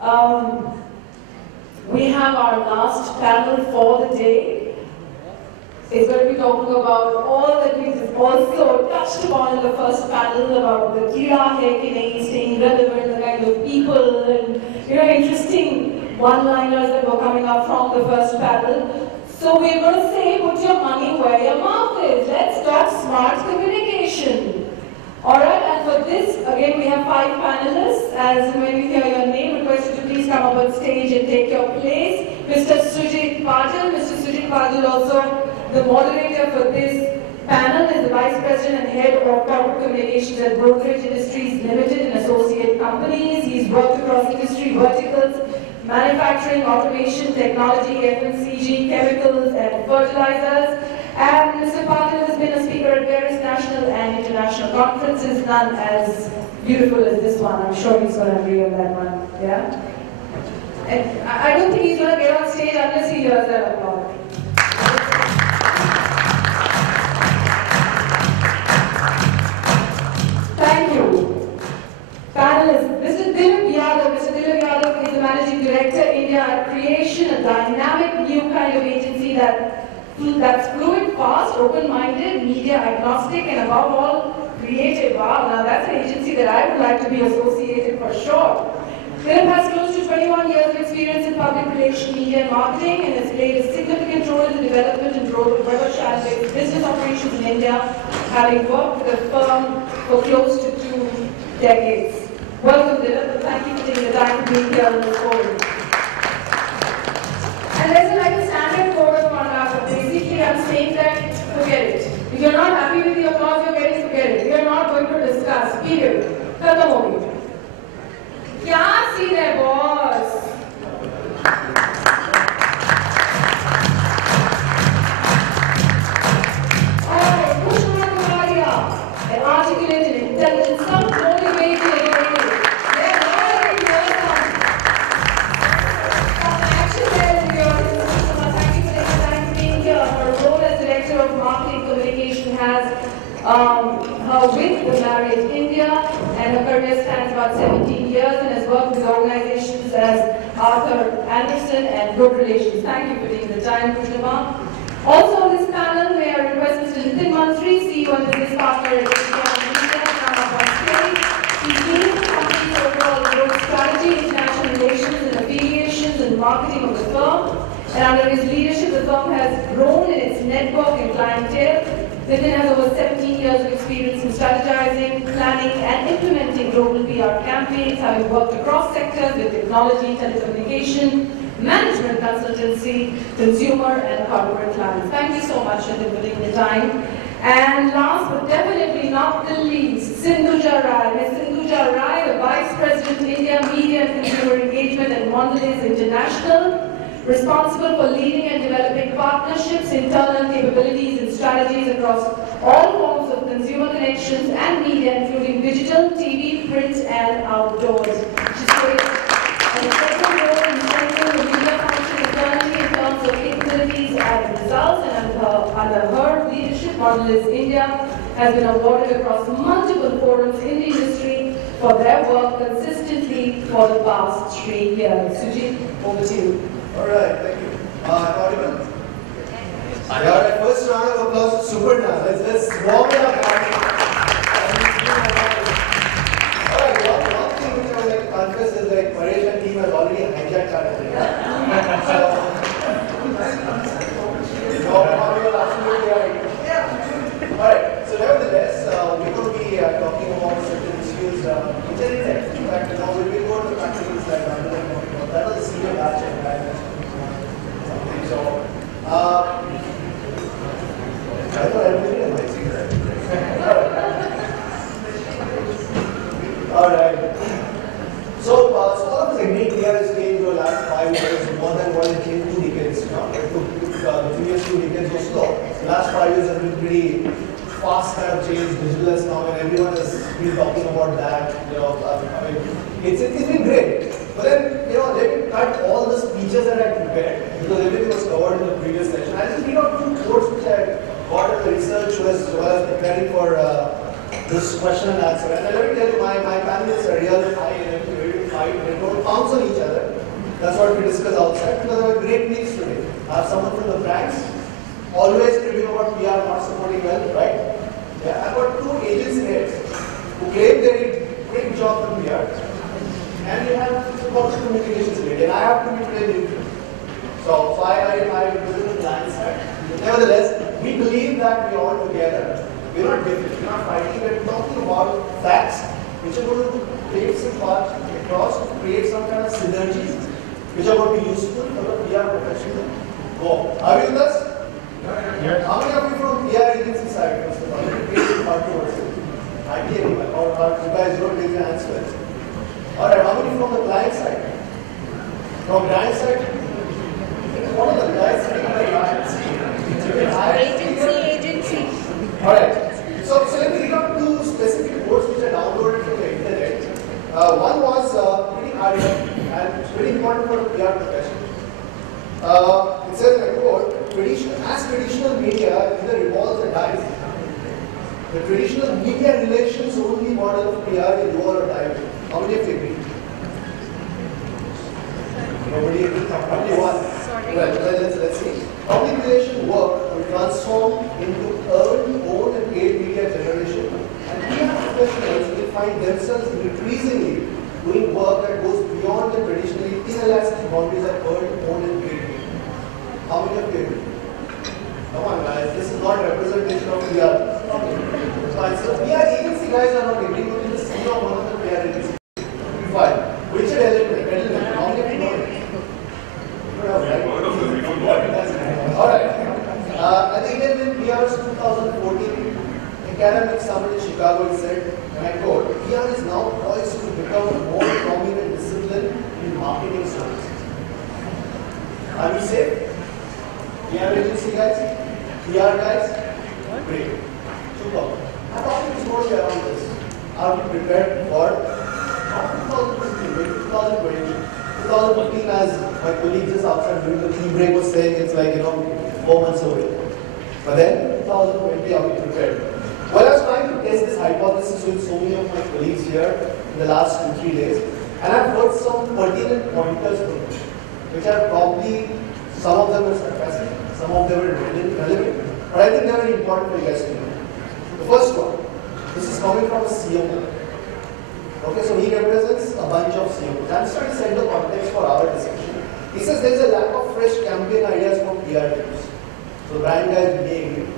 We have our last panel for the day. It's going to be talking about all that we've also touched upon in the first panel about the Kira Hakening, staying relevant, the kind of people and interesting one-liners that were coming up from the first panel. So we're going to say, put your money where your mouth is. Let's talk smart communication. Alright, and for this, again, we have 5 panelists. As when you hear your name, request you to please come up on stage and take your place. Mr. Sujit Patil. Mr. Sujit Patil, also the moderator for this panel, is the Vice President and Head of Corporate Communications at Brokerage Industries Limited and associate companies. He's worked across industry verticals, manufacturing, automation, technology, FMCG, chemicals, and fertilizers. And Mr. Patil has been a speaker at various national and international conferences, none as beautiful as this one. I'm sure he's going to agree on that one. Yeah? And I don't think he's going to get on stage unless he hears that applause. Thank you. Panelists, Mr. Dilip Yadav. Mr. Dilip Yadav is the Managing Director, India at Creation, a dynamic new kind of agency that's fluid, fast, open-minded, media agnostic, and above all, creative. Wow, now that's an agency that I would like to be associated for sure. Dilip has close to 21 years of experience in public relations, media, and marketing, and has played a significant role in the development and growth of Weber Shandwick's business operations in India, having worked with the firm for close to 2 decades. Welcome, Dilip, and thank you for taking the time to be here on this forum. And there's like a standard code of conduct. Basically, I'm saying that forget it. If you're not happy with the applause you're getting, forget it. We are not going to discuss. Period. Khatam ho gaya. Kya scene hai, boss? Oh, Kushma Kumariya, an articulate and intelligent, some motivated. Her with the Marriott India, and her career spans about 17 years and has worked with organizations as Arthur Anderson and Good Relations. Thank you for taking the time, Kushnama. Also on this panel, may I request Mr. Nitin Mantri, CEO and business partner at e4m-IPRCCC2014, to come up on stage. He leads the company's overall growth strategy, international relations and affiliations and marketing of the firm. And under his leadership, the firm has grown in its network and clientele. Nitin has over 17 years of experience in strategizing, planning, and implementing global PR campaigns, having worked across sectors with technology, telecommunication, management consultancy, consumer, and corporate clients. Thank you so much, Nitin, for taking the time. And last but definitely not the least, Sindhuja Rai. Ms. Sindhuja Rai, the Vice President, India Media and Consumer Engagement at Mondelez International, responsible for leading and developing partnerships, internal capabilities, and strategies across all forms of consumer connections and media, including digital, TV, print, and outdoors. She's played an important role in strengthening the media function internally in terms of capabilities and results, and under her leadership, Mondelez India has been awarded across multiple forums in the industry for their work consistently for the past 3 years. Sujit, over to you. Alright, thank you. Audible? Alright, first round of applause, super nice. Let's warm it up. Alright, one thing which I would like to confess is like Paresh and team has already hijacked our thing. Absolutely right. Alright, so nevertheless, we're going to be talking about certain issues which are in tech. In fact, we'll be going to practicals like that was the senior batch and something. So, I thought everything was my secret. Alright. So all of this technique has changed over the last 5 years, more than what it changed 2 decades. The previous 2 decades or so. The last 5 years have been pretty fast kind of change, digitalized now, and everyone has been talking about that. I mean, it's been great. But then, let me cut all the speeches that I prepared because everything was covered in the previous session. I just read out 2 quotes which I got in the research while I was preparing for this question and answer. And let me tell you, my panelists are real high energy, ready to fight. They don't pounce on each other. That's what we discuss outside, because I have a great mix today. I have someone from the brands, always cribbing about PR not supporting well, right? Yeah, I've got two agency heads who claim they did a great job on PR. And we have got communications today, and I have to be today neutral. So I visit the client side. Nevertheless, we believe that we are all together. We're not different, we're not fighting, we're talking about facts which are going to create some path across to create some kind of synergies which are going to be useful for the PR professional. Go. Are you with us? Yeah. How many of you from PR agency side? First of all, let me create Part1 versus IT anyone, or you guys don't raise your hands first. Alright, how many from the client side? From client side? What are the guys sitting on the clients? Agency. Alright, so let me read out two specific quotes which I downloaded from the internet. One was pretty hard and it's very important for the PR profession. It says in a quote, as traditional media either revolves or dies, the traditional media relations only model of PR will evolve or die. How many of you agree? Nobody agrees? Only one. Sorry. Well, let's see. Public relation work will transform into earned, owned and paid media generation, and PR professionals will find themselves increasingly doing work that goes beyond the traditionally inelastic boundaries of earned, owned and paid media. How many of you agree? Come on guys, this is not representation of PR. Fine, so PR agency guys are not agreeing with the CEO of one of the PR agencies. Fine. Which element? How many of you know it? Alright. At the Indian PR's 2014 Academic Summit in Chicago, he said, and I quote, PR is now poised to become a more prominent discipline in marketing services. Are we safe? PR agency guys? PR guys? Great. Super. I thought it was going to be around this. Are we prepared for 2015, 2020? 2015, as my colleague just outside during the tea break was saying, it's like, 4 months away. But then, 2020, are we prepared? Well, I was trying to test this hypothesis with so many of my colleagues here in the last 2-3 days, and I've heard some pertinent pointers from them, which are probably, some of them are sarcastic, some of them are relevant, but I think they're very important for you guys to know. The first one, this is coming from a CMO. Okay, so he represents a bunch of CMOs. I'm just trying to set the context for our discussion. He says there is a lack of fresh campaign ideas from PR teams. So brand guys may agree.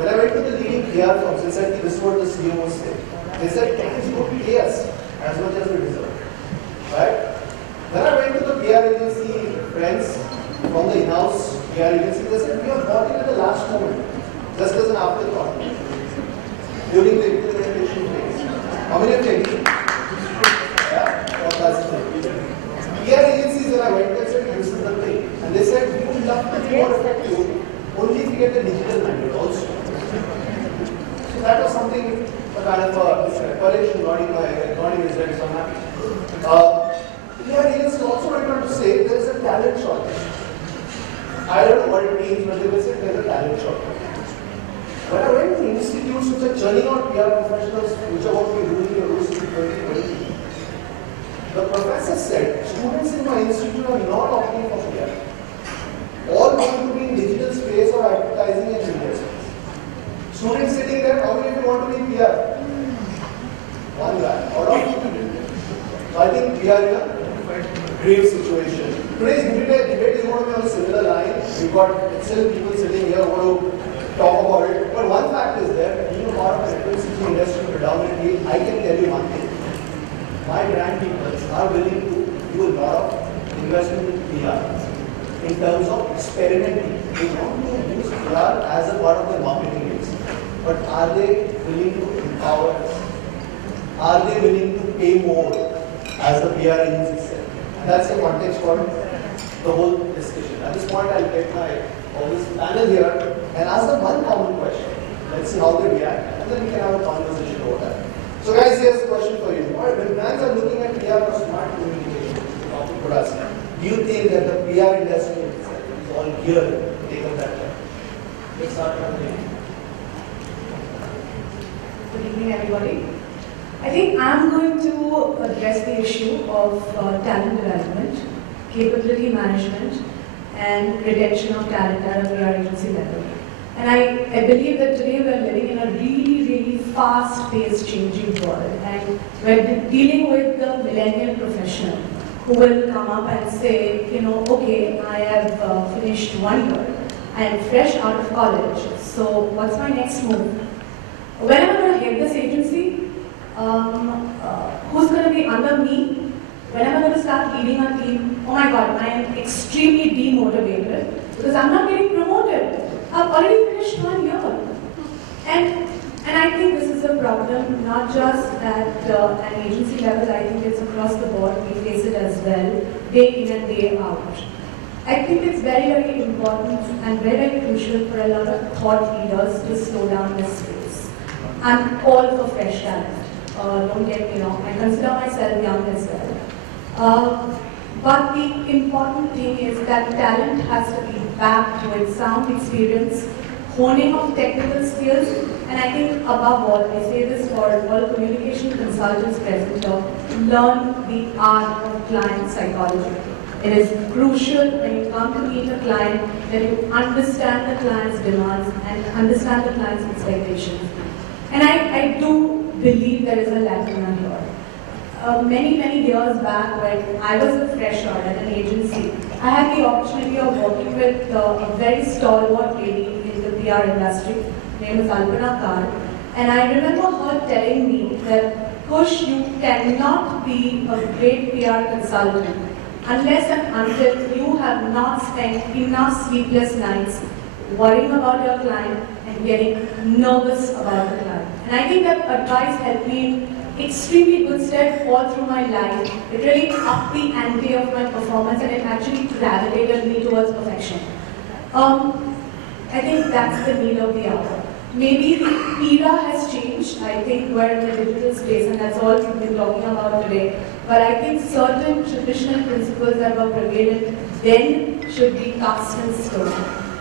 When I went to the leading PR firms, they said this is what the CMOs say. They said, can you pay us as much as we deserve? Right? When I went to the PR agency friends from the in-house PR agency, they said we have bought it at the last moment, just as an afterthought, during the implementation phase. How many of you agree? Yeah? PR agencies, when I went there, said this is the thing. And they said we would love to be more effective only if we get the digital mandate also. So that was something, a kind of a declaration nodding his head, so I'm happy. PR agencies also went on to say there is a talent shortage. I don't know what it means, but they will say there is a talent shortage. When I went to institutes which are churning out PR professionals, which are what we are doing in Roost in 2020, the professor said, students in my institute are not opting for PR. All want to be in digital space or advertising and media space. Students sitting there, how many of you want to be in PR? One guy. Out of 2 So I think we are in a grave situation. Today's debate is going to be on a similar line. We've got still people sitting here who want to talk about it. But one fact is that being a part of the FMCG industry predominantly, I can tell you one thing. My brand people are willing to do a lot of investment in PR in terms of experimenting. They want to use PR as a part of their marketing mix. But are they willing to empower us? Are they willing to pay more as the PR agency said? And that's the context for the whole discussion. At this point, I'll get all this panel here and ask them one common question. Let's see how they react, and then we can have a conversation about that. So guys, here's a question for you. All right, when brands are looking at PR for smart communication, do you think that the PR industry itself is all geared to take up that job? Let's start from there. Good evening, everybody. I think am going to address the issue of talent development, capability management, and retention of talent at a PR agency level. And I believe that today we're living in a really fast-paced changing world, and we're dealing with the millennial professional who will come up and say, you know, okay, I have finished 1 year, I am fresh out of college, so what's my next move? When am I going to head this agency? Who's going to be under me? When am I going to start leading a team? Oh my God, I am extremely demotivated because I'm not getting promoted. I've already finished 1 year. And I think this is a problem, not just at an agency level, I think it's across the board. We face it as well, day in and day out. I think it's very important and very crucial for a lot of thought leaders to slow down this space. I'm all for fresh talent. Don't get me wrong, I consider myself young as well. But the important thing is that talent has to be backed with sound experience, honing of technical skills, and I think above all, I say this for all communication consultants present here, learn the art of client psychology. It is crucial when you come to meet a client that you understand the client's demands and understand the client's expectations. And I do believe there is a lacuna here. Many years back when I was a fresher at an agency, I had the opportunity of working with a very stalwart lady in the PR industry. Her name is and I remember her telling me that, Kush, you cannot be a great PR consultant unless and until you have not spent enough sleepless nights worrying about your client and getting nervous about the client. And I think that advice helped me in extremely good stead all through my life. It really upped the ante of my performance and it actually gravitated me towards perfection. I think that's the need of the hour. Maybe the era has changed. I think we're in the digital space and that's all we've been talking about today. But I think certain traditional principles that were prevalent then should be cast in stone.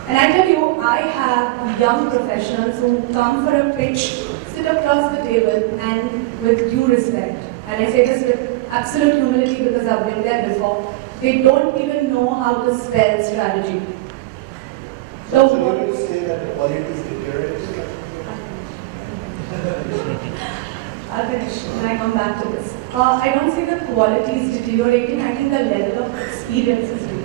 And I tell you, I have young professionals who come for a pitch, sit across the table and with due respect. And I say this with absolute humility because I've been there before. They don't even know how to spell strategy. So you mean to say that the quality is deteriorating? I'll finish when I come back to this. I don't say the quality is deteriorating, I think the level of experience is deteriorating.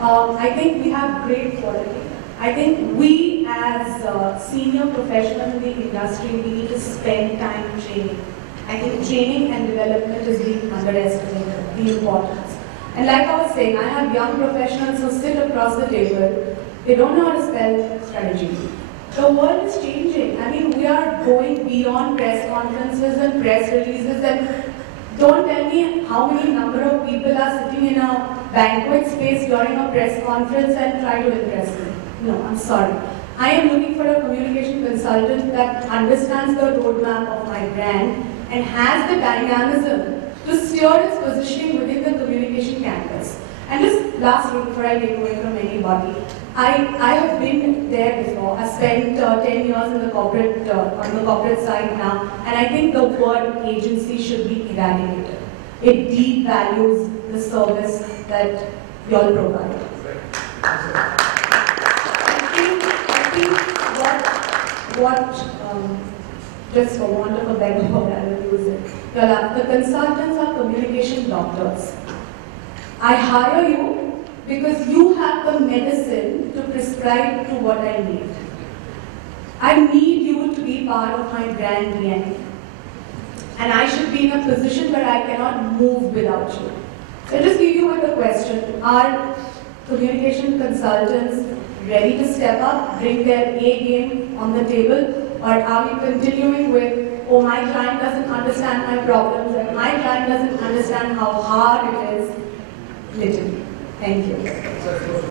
I think we have great quality. I think we as senior professionals in the industry, we need to spend time training. I think training and development is being underestimated, the importance. And like I was saying, I have young professionals who sit across the table, they don't know how to spell strategy. The world is changing. I mean, we are going beyond press conferences and press releases, and don't tell me how many number of people are sitting in a banquet space during a press conference and try to impress me. No, I'm sorry. I am looking for a communication consultant that understands the roadmap of my brand and has the dynamism to steer its positioning within the communication campus. And just lastly, before I take away from anybody, I have been there before. I spent 10 years in the corporate, on the corporate side now, and I think the word agency should be eradicated. It devalues the service that you all provide. Just for want of a better word, I will use it. The consultants are communication doctors. I hire you because you have the medicine to prescribe to what I need. I need you to be part of my brand DNA. And I should be in a position where I cannot move without you. So I'll just leave you with a question. Are communication consultants ready to step up, bring their A game on the table? Or are we continuing with, oh, my client doesn't understand my problems and my client doesn't understand how hard it is? Literally. Thank you.